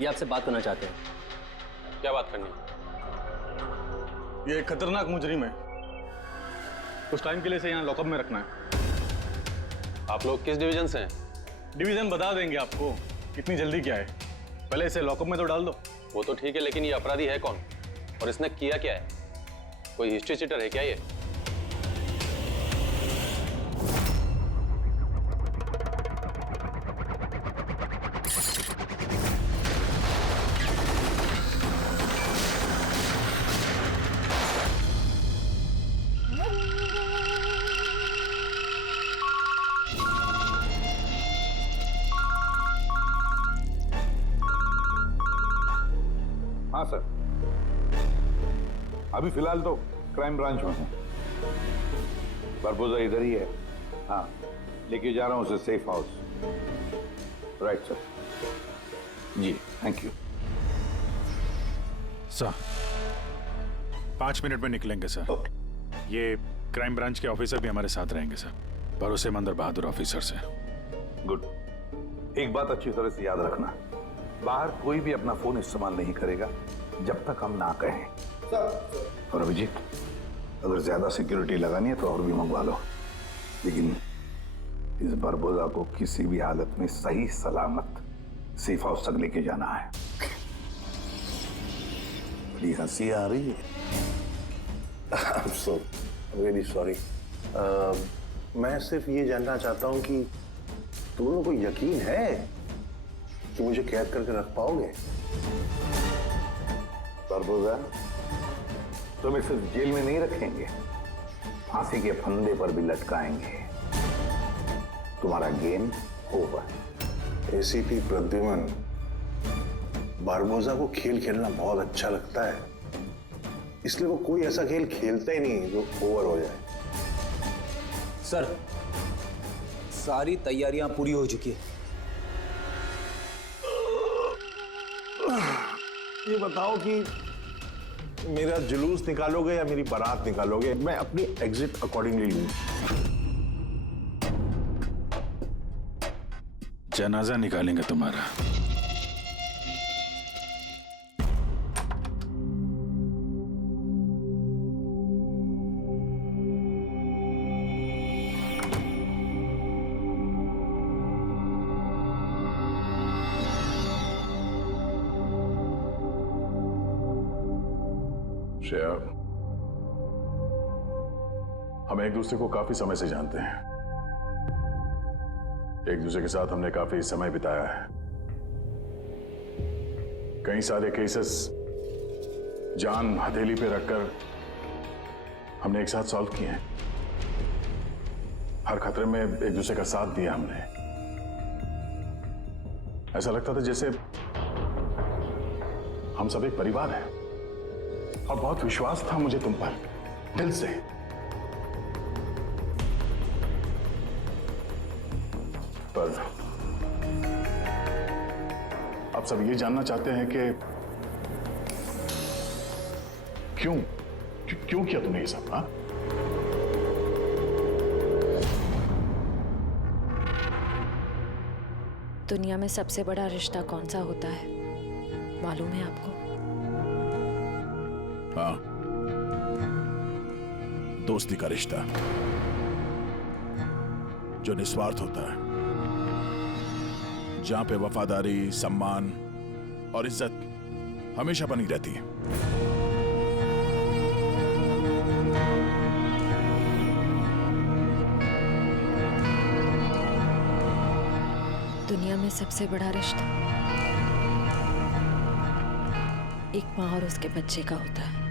ये आपसे बात करना चाहते हैं। क्या बात करनी? ये एक खतरनाक मुजरिम है, कुछ टाइम के लिए इसे यहाँ लॉकअप में रखना है। आप लोग किस डिवीजन से हैं? डिवीजन बता देंगे आपको, इतनी जल्दी क्या है, पहले इसे लॉकअप में तो डाल दो। वो तो ठीक है, लेकिन ये अपराधी है कौन और इसने किया क्या है? कोई हिस्ट्री चीटर है क्या ये? हाँ सर, अभी फिलहाल तो क्राइम ब्रांच में हूँ। बरबोजा इधर ही है। हाँ, लेके जा रहा हूँ उसे सेफ हाउस। Right sir. जी थैंक यू सर। 5 मिनट में निकलेंगे सर। ये क्राइम ब्रांच के ऑफिसर भी हमारे साथ रहेंगे सर, भरोसेमंद और बहादुर ऑफिसर से। गुड। एक बात अच्छी तरह से याद रखना, बाहर कोई भी अपना फोन इस्तेमाल नहीं करेगा जब तक हम ना कहें। सर। और अभिजीत, अगर ज्यादा सिक्योरिटी लगानी है तो और भी मंगवा लो, लेकिन इस बरबोजा को किसी भी हालत में सही सलामत सेफ हाउस तक लेके जाना है। बड़ी हंसी आ रही है। I'm so really sorry. मैं सिर्फ ये जानना चाहता हूँ कि तुम लोगों को यकीन है कि मुझे कैद करके रख पाओगे? बरबोजा, तुम्हें सिर्फ जेल में नहीं रखेंगे, फांसी के फंदे पर भी लटकाएंगे। तुम्हारा game over. ACP Pradyuman, Barbosa को खेल खेलना बहुत अच्छा लगता है, इसलिए वो कोई ऐसा खेल खेलता ही नहीं जो ओवर हो जाए। सर, सारी तैयारियां पूरी हो चुकी है। ये बताओ कि मेरा जुलूस निकालोगे या मेरी बारात निकालोगे? मैं अपनी एग्जिट अकॉर्डिंगली लूं। जनाजा निकालेंगे तुम्हारा। श्रेया, हम एक दूसरे को काफी समय से जानते हैं, एक दूसरे के साथ हमने काफी समय बिताया है। कई सारे केसेस जान हथेली पे रखकर हमने एक साथ सॉल्व किए हैं। हर खतरे में एक दूसरे का साथ दिया हमने। ऐसा लगता था जैसे हम सब एक परिवार हैं, और बहुत विश्वास था मुझे तुम पर, दिल से। पर अब सब ये जानना चाहते हैं कि क्यों किया तुमने ये सब? हाँ, दुनिया में सबसे बड़ा रिश्ता कौन सा होता है मालूम है आपको? हाँ, दोस्ती का रिश्ता, जो निस्वार्थ होता है, जहां पे वफादारी, सम्मान और इज्जत हमेशा बनी रहती है। दुनिया में सबसे बड़ा रिश्ता एक माँ और उसके बच्चे का होता है।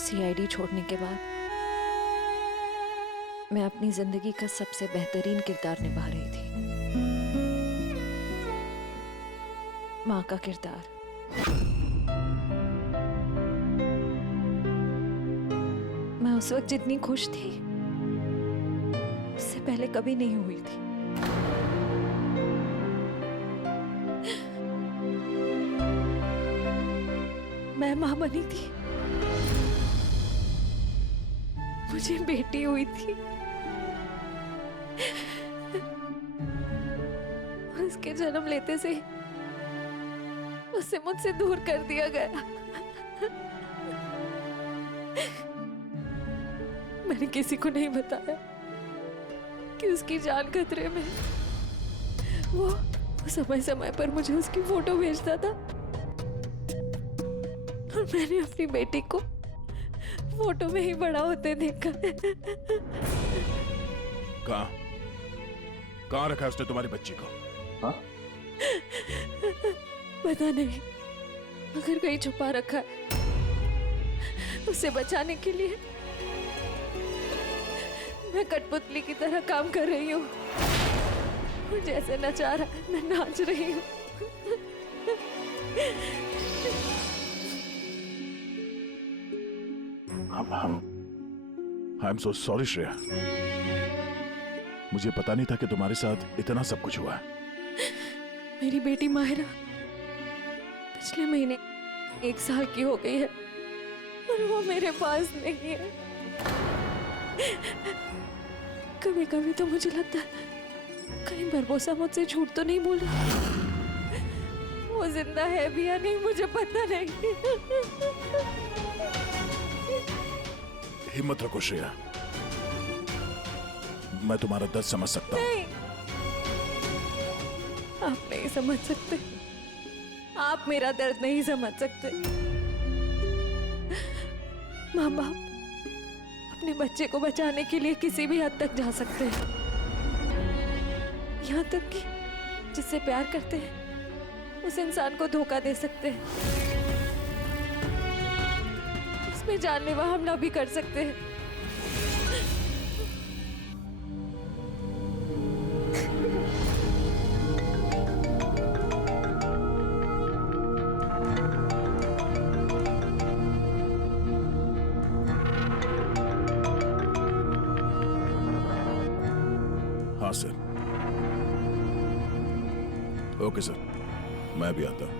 सीआईडी छोड़ने के बाद मैं अपनी जिंदगी का सबसे बेहतरीन किरदार निभा रही थी, माँ का किरदार। मैं उस वक्त जितनी खुश थी उससे पहले कभी नहीं हुई थी। मैं माँ बनी थी, मुझे बेटी हुई थी, उसके जन्म लेते से ही उसे मुझसे दूर कर दिया गया। मैंने किसी को नहीं बताया कि उसकी जान खतरे में है। वो समय समय पर मुझे उसकी फोटो भेजता था और मैंने अपनी बेटी को फोटो में ही बड़ा होते देखा। कहाँ रखा है उसने तुम्हारी बच्ची को? हाँ? पता नहीं, मगर कहीं छुपा रखा है। उसे बचाने के लिए मैं कठपुतली की तरह काम कर रही हूँ। जैसे नचा रहा है मैं नाच रही हूँ। I am so sorry Shreya, मुझे पता नहीं था कि तुम्हारे साथ इतना सब कुछ हुआ है। मेरी बेटी माहिरा पिछले महीने 1 साल की हो गई है और वो मेरे पास नहीं है। कभी कभी तो मुझे लगता है कहीं बरबोसा मुझसे झूठ तो नहीं बोल रहा। वो जिंदा है भी या नहीं मुझे पता नहीं। हिम्मत रखो श्रेया, मैं तुम्हारा दर्द समझ सकता हूँ। नहीं, आप नहीं समझ सकते। आप मेरा दर्द नहीं समझ सकते। माँ बाप अपने बच्चे को बचाने के लिए किसी भी हद तक जा सकते हैं, यहाँ तक कि जिससे प्यार करते हैं उस इंसान को धोखा दे सकते हैं, उसमें जानलेवा हमला भी कर सकते हैं। हाँ सर। ओके सर, मैं भी आता हूँ।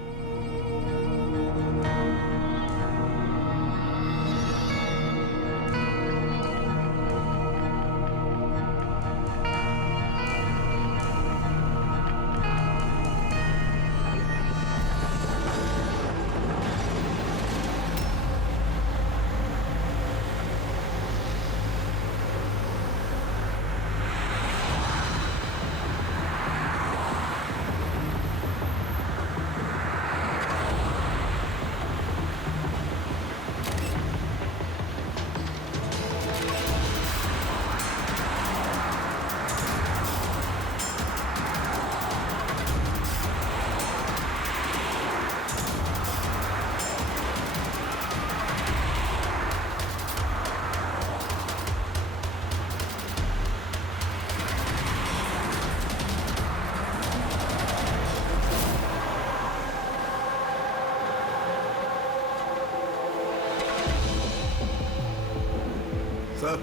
सर,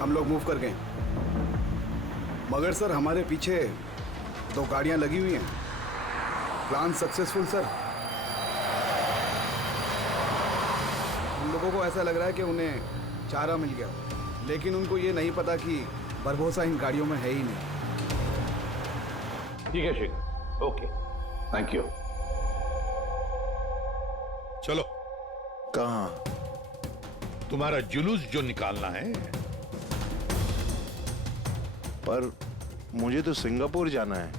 हम लोग मूव कर गए, मगर सर हमारे पीछे 2 गाड़ियां लगी हुई हैं। Plan successful sir. हम लोगों को ऐसा लग रहा है कि उन्हें चारा मिल गया, लेकिन उनको ये नहीं पता कि बरबोसा इन गाड़ियों में है ही नहीं। ठीक है शेखर, ओके, थैंक यू। चलो, कहाँ? तुम्हारा जुलूस जो निकालना है। पर मुझे तो सिंगापुर जाना है।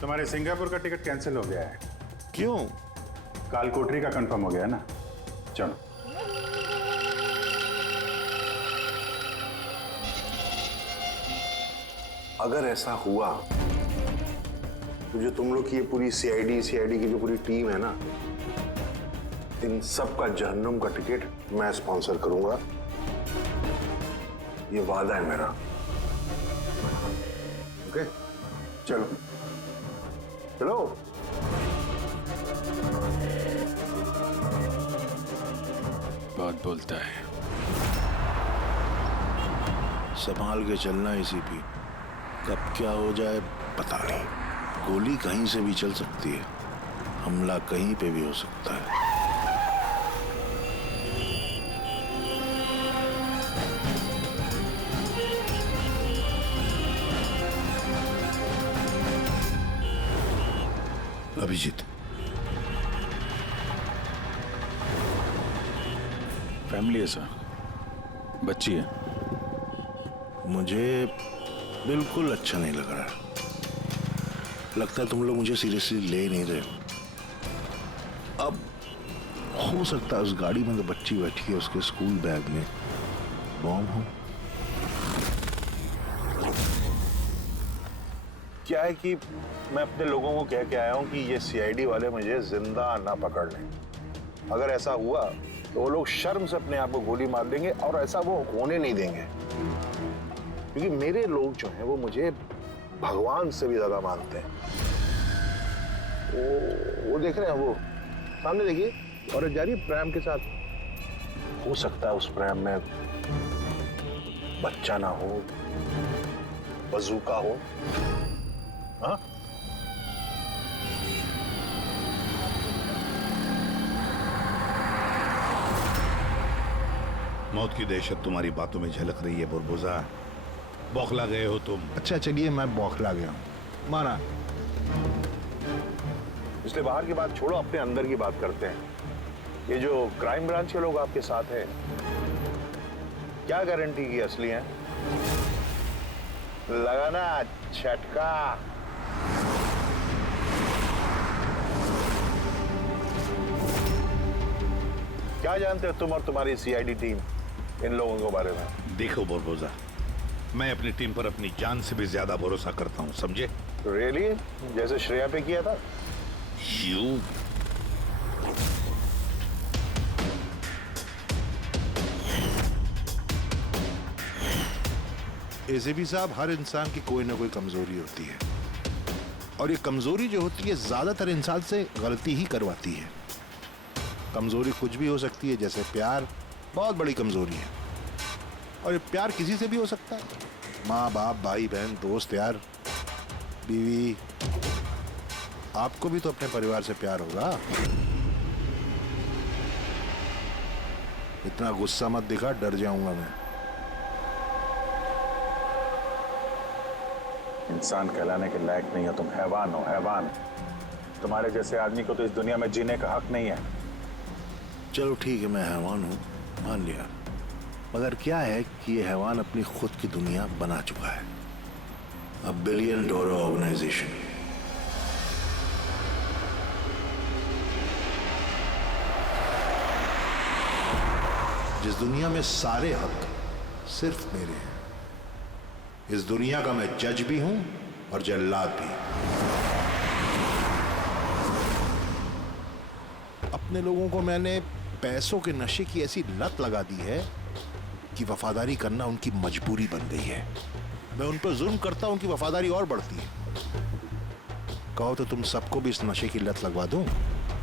तुम्हारे सिंगापुर का टिकट कैंसिल हो गया है। क्यों? काल कोठरी का कंफर्म हो गया ना। चलो। अगर ऐसा हुआ तो जो तुम लोग की ये पूरी सीआईडी की जो पूरी टीम है ना, इन सब का जहन्नुम का टिकट मैं स्पॉन्सर करूंगा। ये वादा है मेरा। ओके, चलो चलो। बहुत बोलता है। संभाल के चलना एसीपी, कब क्या हो जाए पता नहीं। गोली कहीं से भी चल सकती है, हमला कहीं पे भी हो सकता है। अभिजीत, फैमिली है सर, बच्ची है। मुझे बिल्कुल अच्छा नहीं लग रहा। लगता है तुम लोग मुझे सीरियसली ले ही नहीं रहे हो। अब हो सकता है उस गाड़ी में तो बच्ची बैठी है, उसके स्कूल बैग में बॉम्ब हो। क्या है कि मैं अपने लोगों को कह के आया हूं कि ये सीआईडी वाले मुझे जिंदा ना पकड़ लें। अगर ऐसा हुआ तो वो लोग शर्म से अपने आप को गोली मार देंगे, और ऐसा वो होने नहीं देंगे, क्योंकि मेरे लोग जो हैं वो मुझे भगवान से भी ज्यादा मानते हैं। वो देख रहे हैं, वो सामने देखिए, और जा रही प्रेम के साथ। हो सकता है उस प्रेम में बच्चा ना हो, बजूका हो। हाँ, मौत की दहशत तुम्हारी बातों में झलक रही है बुरबुजा। बौखला गए हो तुम। अच्छा चलिए, मैं बौखला गया हूं, माना। इसलिए बाहर की बात छोड़ो, अपने अंदर की बात करते हैं। ये जो क्राइम ब्रांच के लोग आपके साथ हैं, क्या गारंटी की असली हैं? लगाना झटका। क्या जानते हो तुम और तुम्हारी सीआईडी टीम इन लोगों के बारे में? देखो बुरबुजा, मैं अपनी टीम पर अपनी जान से भी ज्यादा भरोसा करता हूं, समझे? रियली? जैसे श्रेया पे किया था? यू एसीपी साहब, हर इंसान की कोई ना कोई कमजोरी होती है, और ये कमजोरी जो होती है ज्यादातर इंसान से गलती ही करवाती है। कमजोरी कुछ भी हो सकती है, जैसे प्यार बहुत बड़ी कमजोरी है, और ये प्यार किसी से भी हो सकता है, माँ बाप, भाई बहन, दोस्त, यार, बीवी। आपको भी तो अपने परिवार से प्यार होगा। इतना गुस्सा मत दिखा, डर जाऊंगा मैं। इंसान कहलाने के लायक नहीं हो तुम, हैवान हो, हैवान। तुम्हारे जैसे आदमी को तो इस दुनिया में जीने का हक नहीं है। चलो ठीक है, मैं हैवान हूं, मान लिया। मगर क्या है कि ये हैवान अपनी खुद की दुनिया बना चुका है, $1 बिलियन ऑर्गेनाइजेशन। जिस दुनिया में सारे हक सिर्फ मेरे हैं। इस दुनिया का मैं जज भी हूं और जल्लाद भी। अपने लोगों को मैंने पैसों के नशे की ऐसी लत लगा दी है कि वफादारी करना उनकी मजबूरी बन गई है। मैं उन पर जुल्म करता हूं कि वफादारी और बढ़ती है। कहो तो तुम सबको भी इस नशे की लत लगवा दूं,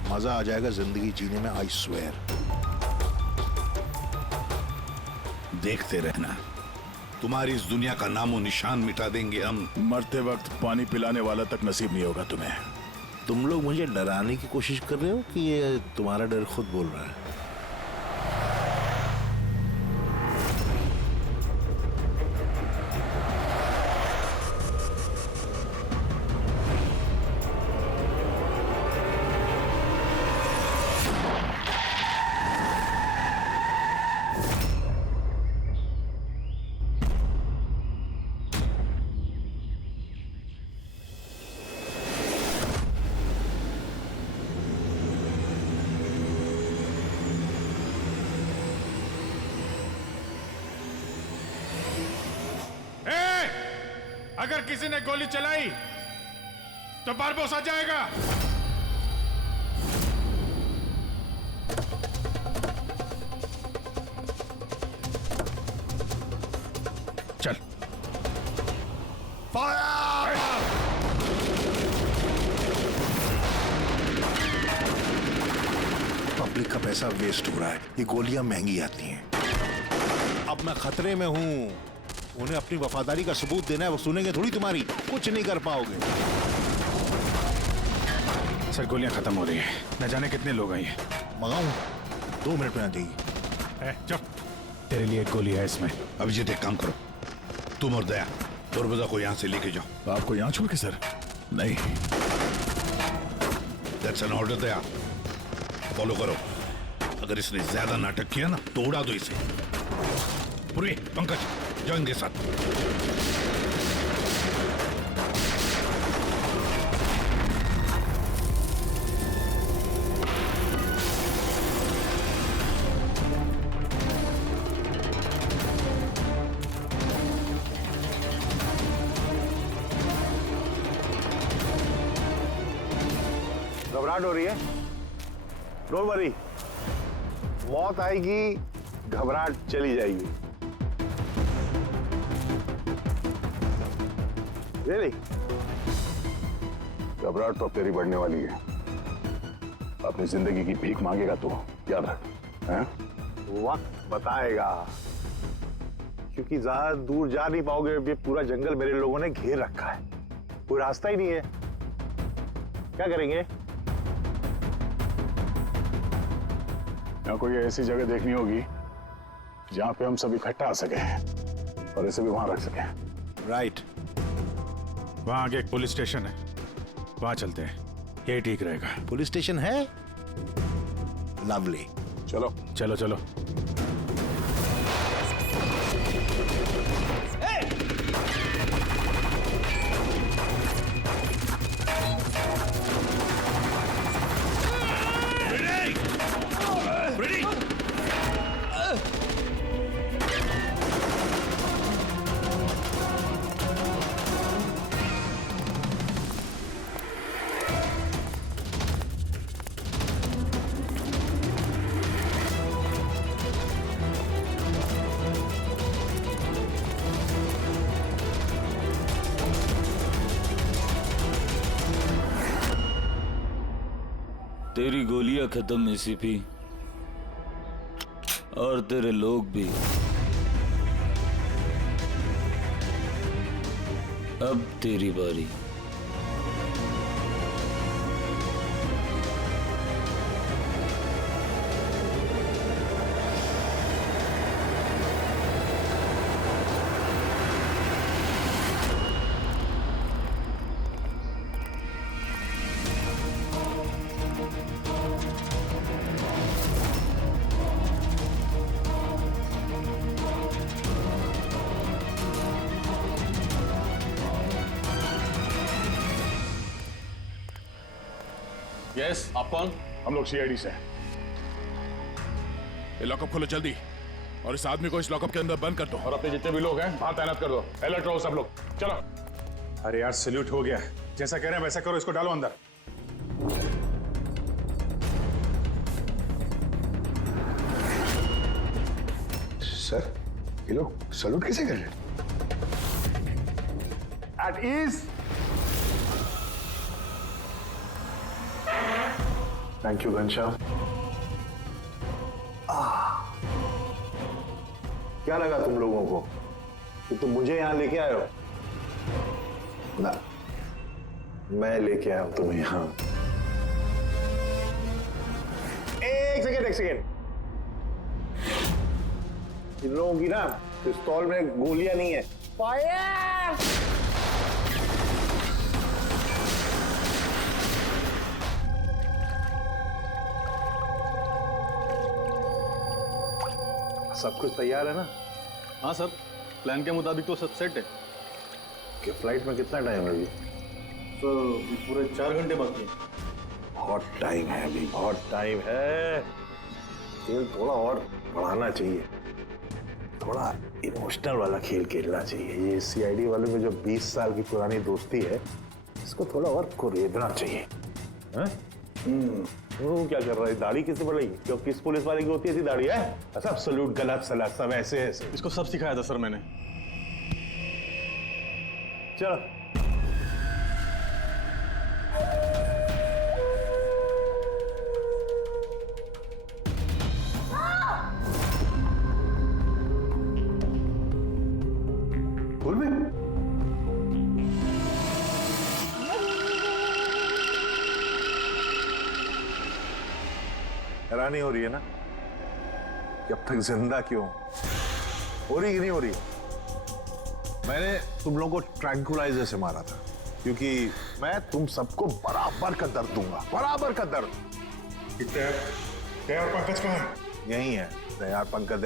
मजा आ जाएगा जिंदगी जीने में, आई स्वेयर। देखते रहना, तुम्हारी इस दुनिया का नामो निशान मिटा देंगे हम। मरते वक्त पानी पिलाने वाला तक नसीब नहीं होगा तुम्हें। तुम लोग मुझे डराने की कोशिश कर रहे हो कि ये तुम्हारा डर खुद बोल रहा है? अगर किसी ने गोली चलाई तो बारबोस आ जाएगा। चल। फायर! पब्लिक का पैसा वेस्ट हो रहा है, ये गोलियां महंगी आती हैं। अब मैं खतरे में हूं, उन्हें अपनी वफादारी का सबूत देना है, वो सुनेंगे थोड़ी तुम्हारी, कुछ नहीं कर पाओगे। सर गोलियां खत्म हो रही हैं, न जाने कितने लोग आए हैं। मंगाऊं? 2 मिनट में आ जाएगी। चुप, तेरे लिए एक गोली है इसमें। अभिजीत एक काम करो, तुम और दया बुरबुजा को यहाँ से लेके जाओ। आपको यहाँ छोड़ के सर? नहीं, that's an order Daya. Follow करो। अगर इसने ज्यादा नाटक किया ना तो उड़ा दो इसे। पूरी पंकज जाओ इनके साथ। घबराहट हो रही है? डोंट वरी, मौत आएगी, घबराहट चली जाएगी। Really? घबराहट तो अब तेरी बढ़ने वाली है। अपनी जिंदगी की भीख मांगेगा तू, याद रख। हैं? वक्त बताएगा, क्योंकि ज्यादा दूर जा नहीं पाओगे। ये पूरा जंगल मेरे लोगों ने घेर रखा है, कोई रास्ता ही नहीं है। क्या करेंगे? यहाँ कोई ऐसी जगह देखनी होगी जहां पे हम सब इकट्ठा आ सके और इसे भी वहां रख सके। राइट। वहां आगे एक पुलिस स्टेशन है, वहां चलते हैं, यही ठीक रहेगा। पुलिस स्टेशन है? लवली। चलो चलो चलो। तेरी गोलियां खत्म एसीपी, और तेरे लोग भी। अब तेरी बारी। यस, आप कौन? हम लोग सीआईडी से। ये लॉकअप खोलो जल्दी, और इस आदमी को इस लॉकअप के अंदर बंद कर दो। और अपने जितने भी लोग हैं वहां तैनात कर दो। अलर्ट रहो सब लोग। चलो। अरे यार सैल्यूट हो गया, जैसा कह रहे हैं वैसा करो, इसको डालो अंदर। सर, ये लोग सैल्यूट कैसे कर रहे हैं? At ease. Thank you Ghanshyam. क्या लगा तुम लोगों को कि तुम मुझे यहां लेके आए हो? ना, मैं लेके आया हूं तुम्हें यहां। एक सेकेंड। इन लोगों की ना पिस्तौल में गोलियां नहीं है। फायर! सब कुछ तैयार है ना? हाँ सर, प्लान के मुताबिक तो सब सेट है। कि फ्लाइट में कितना टाइम है अभी? सर पूरे 4 घंटे बाकी हैं। बहुत टाइम है अभी, बहुत टाइम है। खेल थोड़ा और बढ़ाना चाहिए, थोड़ा इमोशनल वाला खेल खेलना चाहिए। ये सीआईडी वालों में जो 20 साल की पुरानी दोस्ती है, इसको थोड़ा और कुरेदना चाहिए। वो क्या कर रहा है? दाढ़ी किससे बढ़ाई? क्यों किस पुलिस वाले की होती है ऐसी दाढ़ी है? सब सलूट, गलत सलाह, सब ऐसे ऐसे। इसको सब सिखाया था सर मैंने। चलो। बोल भी। हैरानी हो रही है ना कि अब तक जिंदा क्यों? हो रही कि नहीं हो रही? मैंने तुम लोगों को ट्रैंकुलाइजर से मारा था, क्योंकि मैं तुम सबको बराबर का दर्द दूंगा, बराबर का दर्द। दया और पंकज कहाँ है? यही है दया पंकज,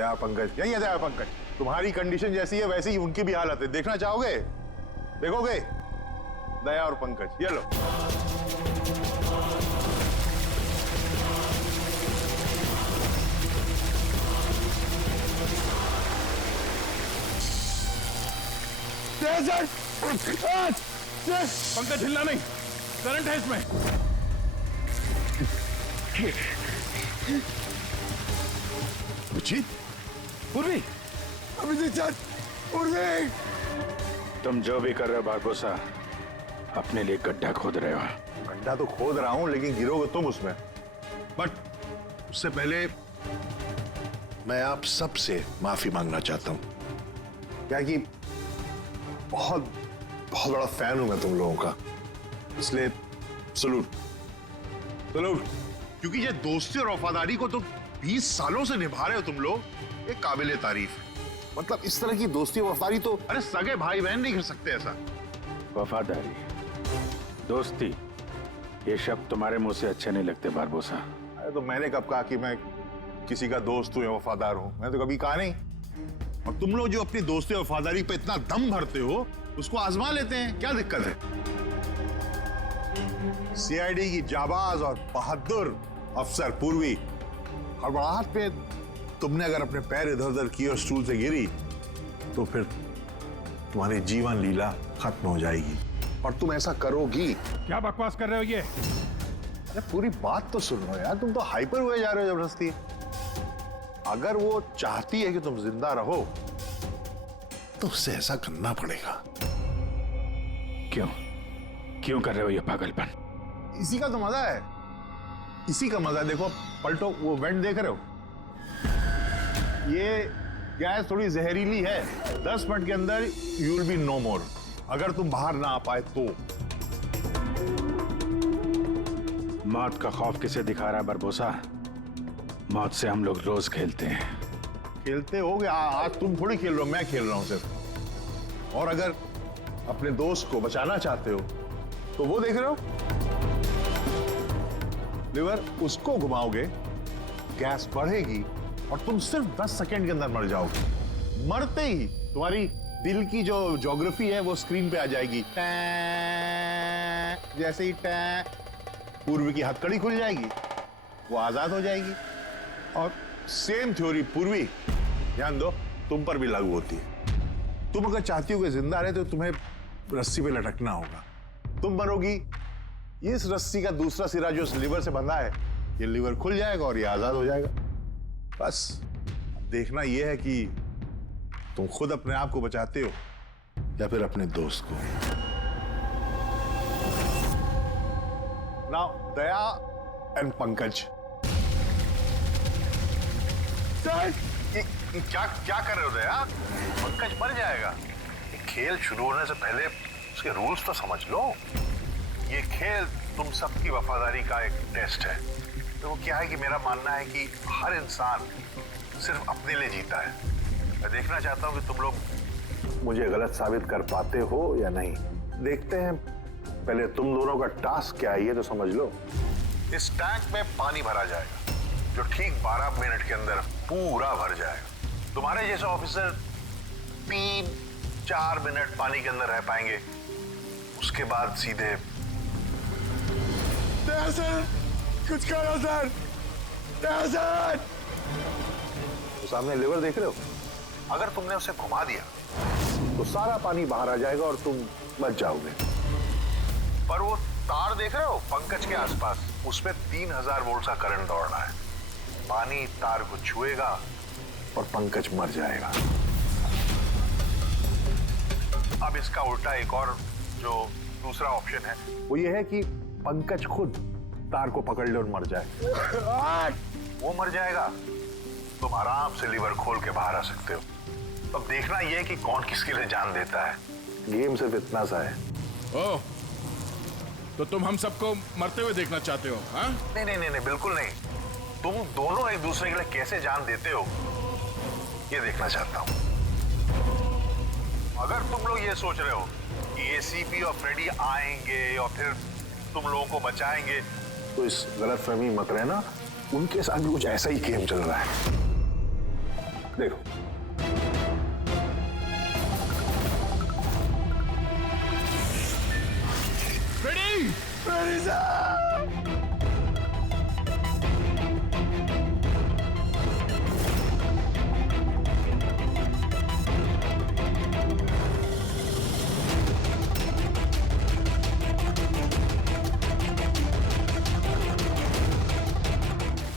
यही है दया पंकज। तुम्हारी कंडीशन जैसी है वैसी ही उनकी भी हालत है। देखना चाहोगे? देखोगे? दया और पंकज, ये लो। पंकज हिलना नहीं, करंट है इसमें। अभिजीत, पूर्वी, अभिजीत सर, पूर्वी। तुम जो भी कर रहे हो बारबोसा, अपने लिए गड्ढा खोद रहे हो। गड्ढा तो खोद रहा हूं, लेकिन गिरोगे तुम उसमें। बट उससे पहले मैं आप सबसे माफी मांगना चाहता हूं। क्या कि बहुत बहुत बड़ा फैन हूं मैं तुम लोगों का, इसलिए सलूट सलूट। क्योंकि ये दोस्ती और वफादारी को तो 20 सालों से निभा रहे हो तुम लोग, ये काबिले तारीफ है। मतलब इस तरह की दोस्ती और वफादारी तो अरे सगे भाई बहन नहीं कर सकते ऐसा। वफादारी, दोस्ती, ये शब्द तुम्हारे मुंह से अच्छे नहीं लगते बारबोसा। अरे तो मैंने कब कहा कि मैं किसी का दोस्त हूं या वफादार हूं? मैंने तो कभी कहा नहीं। और तुम लोग जो अपनी दोस्ती और वफादारी पे इतना दम भरते हो, उसको आजमा लेते हैं, क्या दिक्कत है? सीआईडी की जाबाज और बहादुर अफसर पूर्वी, हड़बड़ाहट पे तुमने अगर अपने पैर इधर उधर किए और स्टूल से गिरी तो फिर तुम्हारी जीवन लीला खत्म हो जाएगी। और तुम ऐसा करोगी। क्या बकवास कर रहे हो ये? अरे पूरी बात तो सुनो यार, तुम तो हाइपर हुए जा रहे हो जबरदस्ती। अगर वो चाहती है कि तुम जिंदा रहो तो उससे ऐसा करना पड़ेगा। क्यों क्यों कर रहे हो ये पागलपन? इसी का तो मजा है, इसी का मजा है। देखो पलटो, वो वेंट देख रहे हो? ये गैस थोड़ी जहरीली है, 10 मिनट के अंदर यू विल बी नो मोर। अगर तुम बाहर ना आ पाए तो। मौत का खौफ किसे दिखा रहा है बारबोसा? मौत से हम लोग रोज खेलते हैं। खेलते होगे, आज तुम थोड़ी खेल रहे हो, मैं खेल रहा हूं सिर्फ। और अगर अपने दोस्त को बचाना चाहते हो तो वो देख रहे हो, लिवर, उसको घुमाओगे, गैस बढ़ेगी और तुम सिर्फ 10 सेकंड के अंदर मर जाओगे। मरते ही तुम्हारी दिल की जो ज्योग्राफी है वो स्क्रीन पे आ जाएगी। जैसे ही पूर्वी की हथकड़ी खुल जाएगी, वो आजाद हो जाएगी। और सेम थ्योरी पूर्वी, ध्यान दो, तुम पर भी लागू होती है। तुम अगर चाहती हो कि जिंदा रहे तो तुम्हें रस्सी पे लटकना होगा। तुम मरोगी, इस रस्सी का दूसरा सिरा जो इस लिवर से बंधा है, ये लिवर खुल जाएगा और ये आजाद हो जाएगा। बस देखना यह है कि तुम खुद अपने आप को बचाते हो या फिर अपने दोस्त को। Now Daya and Pankaj. क्या क्या कर रहे हो दया? पंकज मर जाएगा। ये खेल शुरू होने से पहले उसके रूल्स तो समझ लो। ये खेल तुम सबकी वफादारी का एक टेस्ट है। तो वो क्या है कि मेरा मानना है कि हर इंसान सिर्फ अपने लिए जीता है। मैं देखना चाहता हूं कि तुम लोग मुझे गलत साबित कर पाते हो या नहीं। देखते हैं, पहले तुम दोनों का टास्क क्या है ये तो समझ लो। इस टैंक में पानी भरा जाएगा जो ठीक 12 मिनट के अंदर पूरा भर जाएगा। तुम्हारे जैसे ऑफिसर 3-4 मिनट पानी के अंदर रह पाएंगे, उसके बाद सीधे। सर, कुछ करो सर, सर। तो सामने लिवर देख रहे हो? अगर तुमने उसे घुमा दिया तो सारा पानी बाहर आ जाएगा और तुम बच जाओगे। पर वो तार देख रहे हो पंकज के आसपास, उसमें 3000 वोल्ट का करंट दौड़ना है। पानी तार को छुएगा और पंकज मर जाएगा। अब इसका उल्टा एक और जो दूसरा ऑप्शन है वो ये है कि पंकज खुद तार को पकड़ ले और मर जाए। वो मर जाएगा, तुम आराम से लीवर खोल के बाहर आ सकते हो। अब देखना यह है कि कौन किसके लिए जान देता है। गेम सिर्फ इतना सा है। ओह, तो तुम हम सबको मरते हुए देखना चाहते हो? हाँ? नहीं नहीं नहीं नहीं, बिल्कुल नहीं। तुम दोनों एक दूसरे के लिए कैसे जान देते हो ये देखना चाहता हूं। अगर तुम लोग ये सोच रहे हो कि एसीपी और फ्रेडी आएंगे और फिर तुम लोगों को बचाएंगे, तो इस गलतफहमी मत रहना, उनके साथ भी कुछ ऐसा ही गेम चल रहा है। देखो फ्रेडी, फ्रेडी साहब!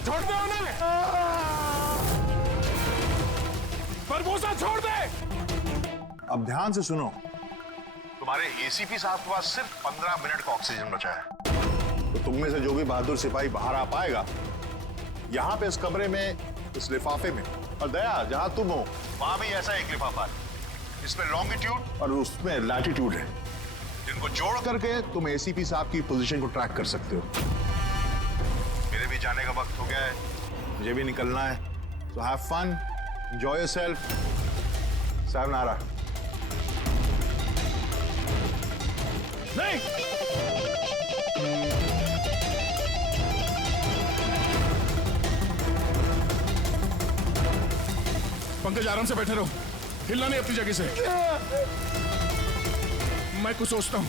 छोड़ दे उन्हें! बरबोसा छोड़ दे! अब ध्यान से सुनो, तुम्हारे एसीपी साहब के पास सिर्फ 15 मिनट का ऑक्सीजन बचा है। तो तुम में से जो भी बहादुर सिपाही बाहर आ पाएगा, यहाँ पे इस कमरे में, इस लिफाफे में, और दया जहां तुम हो वहां भी ऐसा एक लिफाफा है, इसमें लॉन्गिट्यूड और उसमें लैटिट्यूड है, जिनको जोड़ करके तुम एसीपी साहब की पोजीशन को ट्रैक कर सकते हो। मेरे भी जाने का वक्त हो गया है, मुझे भी निकलना है। So have fun, enjoy yourself. Sayonara. नहीं! पंकज, आराम से बैठे रहो, हिलना नहीं अपनी जगह से। मैं कुछ सोचता हूं।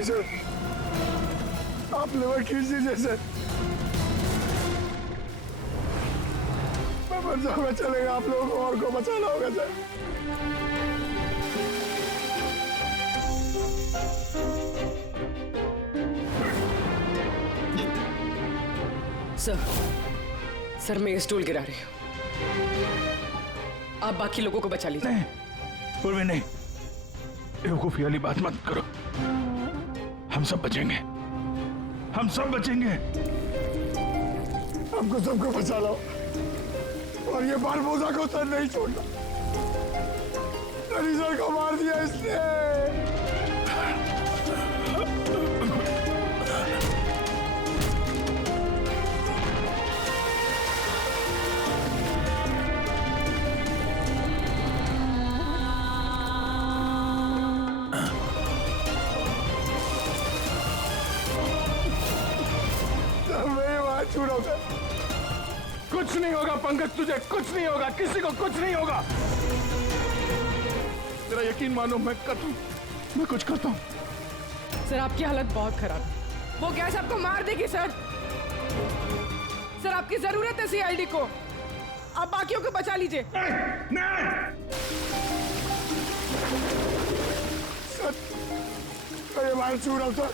सर, आप लेवर खींच दीजिए सर। मैं मर जाऊंगा, चलेगा, आप लोगों को और को बचाना होगा सर। सर, मैं ये स्टूल गिरा रही हूँ, आप बाकी लोगों को बचा लीजिए। नहीं, पूर्वी नहीं, बेवकूफी वाली बात मत करो। हम सब बचेंगे, हम सब बचेंगे। हमको सबको बचा लो, और ये बारबोसा को सर नहीं छोड़ना। सर को मार दिया इसने। कुछ नहीं होगा पंकज, तुझे कुछ नहीं होगा, किसी को कुछ नहीं होगा। तेरा यकीन मानो, मैं कुछ करता हूँ। सर, आपकी हालत बहुत खराब है, वो गैस आपको मार देगी सर। सर, आपकी जरूरत है सीआईडी को, आप बाकियों को बचा लीजिए। नहीं। सर, मैं मार छू रहा हूँ सर।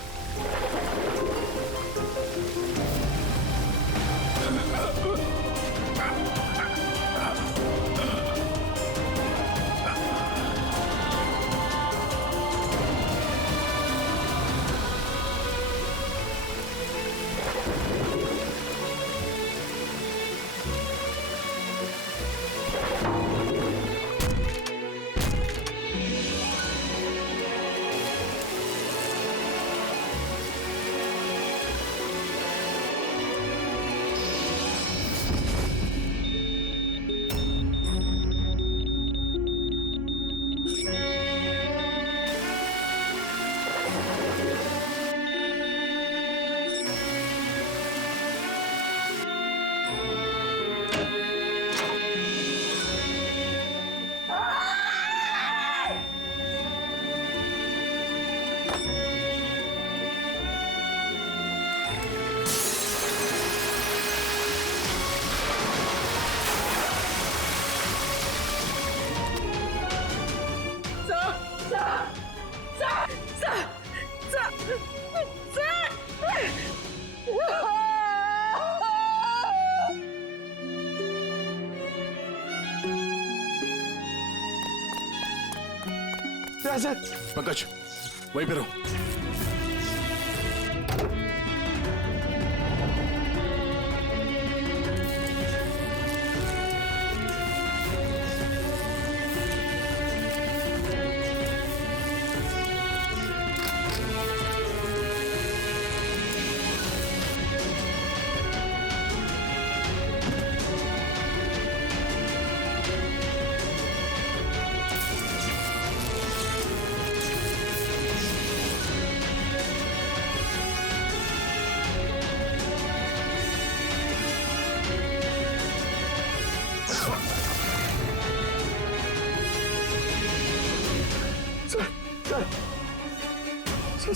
पंकज वहीं पे रहो।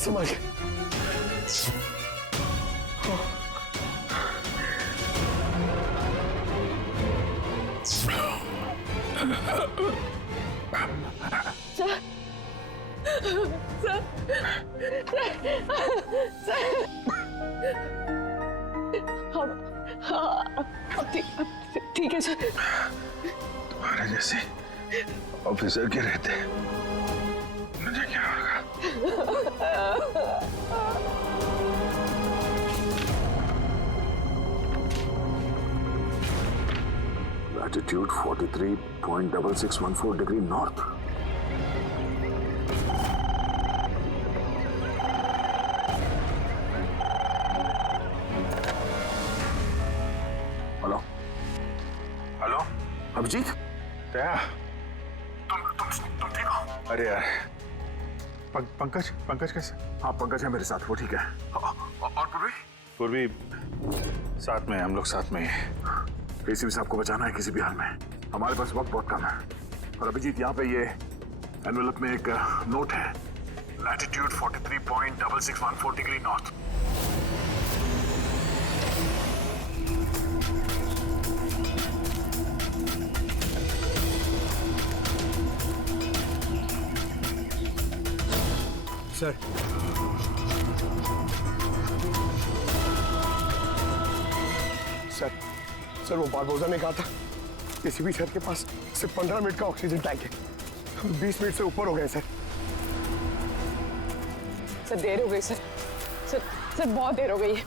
संभालिए। ठीक है सर। तुम्हारे जैसे ऑफिसर के रहते मुझे क्या होगा? Latitude 43.6614 degree north. Hello hello Abhijeet, Daya, तुम ठीक हो? अरे यार पंकज कैसे? हाँ पंकज है मेरे साथ, वो ठीक है। और पूर्वी? पूर्वी साथ में, हम लोग साथ में हैं। एसीपी साहब को बचाना है किसी भी हाल में, हमारे पास वक्त बहुत कम है। और अभिजीत यहाँ पे ये एनवेलप में एक नोट है, latitude 43.6614 degree north. Sir sir वो बारबोजा ने कहा था एसीपी सर के पास सिर्फ 15 मिनट का ऑक्सीजन टैंक है, हम 20 मिनट से ऊपर हो गए सर। सर देर हो गई सर। सर बहुत देर हो गई है।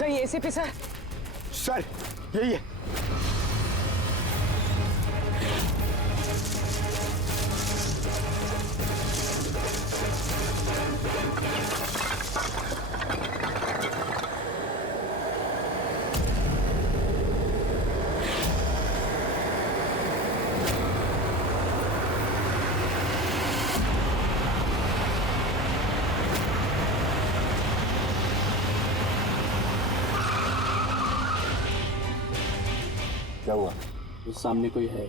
कहीं एसीपी सर? सर यही है। क्या हुआ? उस सामने कोई है।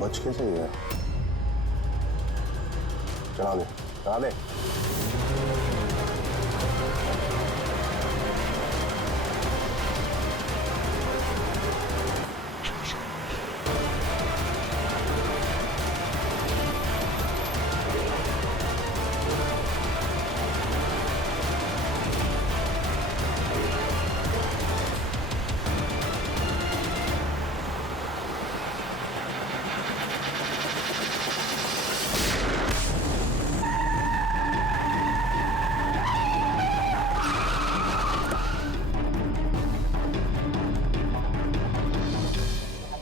बच कैसे गया? चला दे।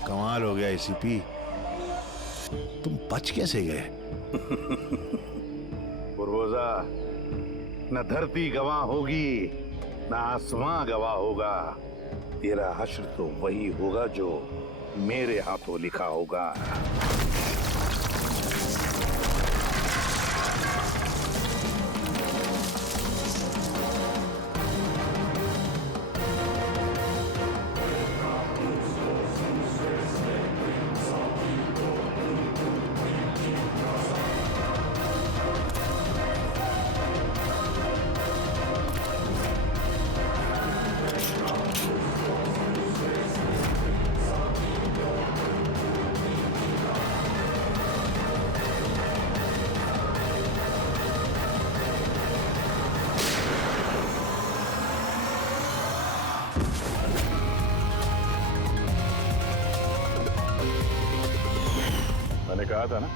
कमाल हो गया एसीपी, तुम बच कैसे गए? बुरबोजा, न धरती गवाह होगी न आसमां गवाह होगा, तेरा हश्र तो वही होगा जो मेरे हाथों लिखा होगा। कहा था ना,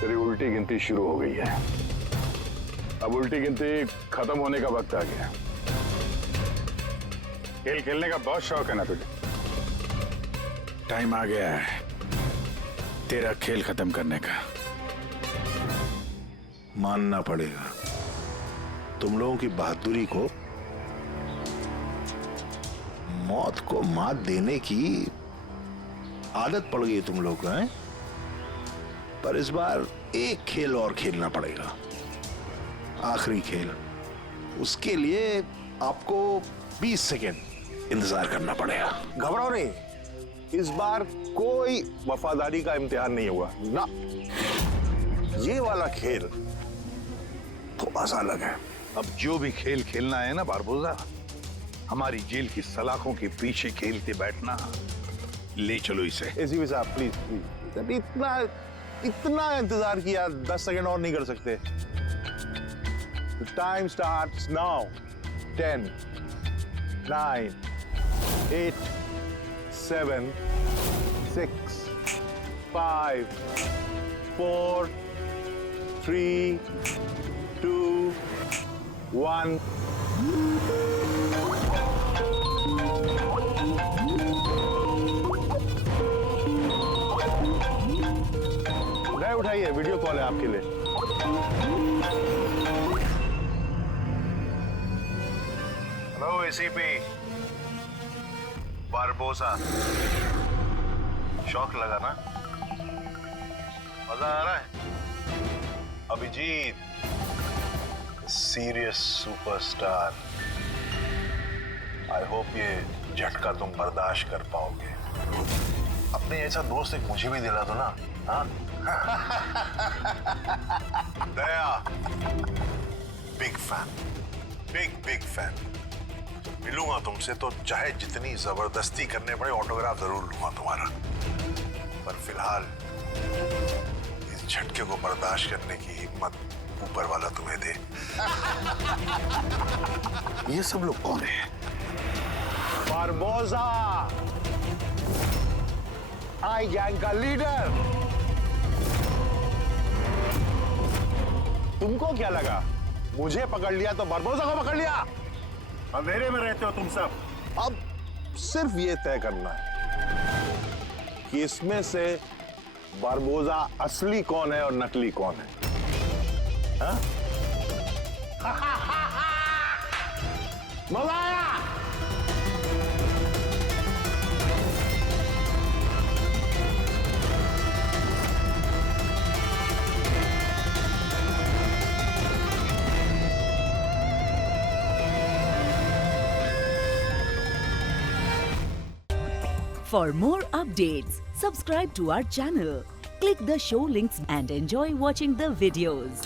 तेरी उल्टी गिनती शुरू हो गई है। अब उल्टी गिनती खत्म होने का वक्त आ गया। खेल खेलने का बहुत शौक है ना तुझे? टाइम आ गया है तेरा खेल खत्म करने का। मानना पड़ेगा, तुम लोगों की बहादुरी को, मौत को मात देने की आदत पड़ गई तुम लोग को, हैं? पर इस बार एक खेल और खेलना पड़ेगा, आखिरी खेल। उसके लिए आपको 20 सेकेंड इंतजार करना पड़ेगा। घबराओ नहीं, इस बार कोई वफादारी का इम्तिहान नहीं हुआ ना। ये वाला खेल थोड़ा सा अलग है। अब जो भी खेल खेलना है ना बारबोसा, हमारी जेल की सलाखों के पीछे खेलते बैठना। ले चलो इसे। एसीपी साहब प्लीज प्लीज, अभी इतना इंतजार किया, 10 सेकंड और नहीं कर सकते। Time starts now. 10, 9, 8, 7, 6, 5, 4, 3, 2, 1। नहीं उठाइए, वीडियो कॉल है आपके लिए। हेलो एसीपी बारबोसा, शौक लगा ना? मजा आ रहा है? Abhijeet serious superstar, I hope ये झटका तुम बर्दाश्त कर पाओगे। अपने ऐसा दोस्त एक मुझे भी दिला दो ना। हाँ दया, बिग फैन, बिग फैन। मिलूंगा तुमसे तो चाहे जितनी जबरदस्ती करने पड़े, ऑटोग्राफ जरूर लूंगा तुम्हारा। पर फिलहाल इस झटके को बर्दाश्त करने की हिम्मत ऊपर वाला तुम्हें दे। ये सब लोग कौन है? बारबोसा, आई गैंग का लीडर। तुमको क्या लगा मुझे पकड़ लिया तो बारबोसा को पकड़ लिया? अंधेरे में रहते हो तुम सब। अब सिर्फ ये तय करना है कि इसमें से बारबोसा असली कौन है और नकली कौन है। हाँ? मजा आया? For more updates, subscribe to our channel, click the show links and enjoy watching the videos.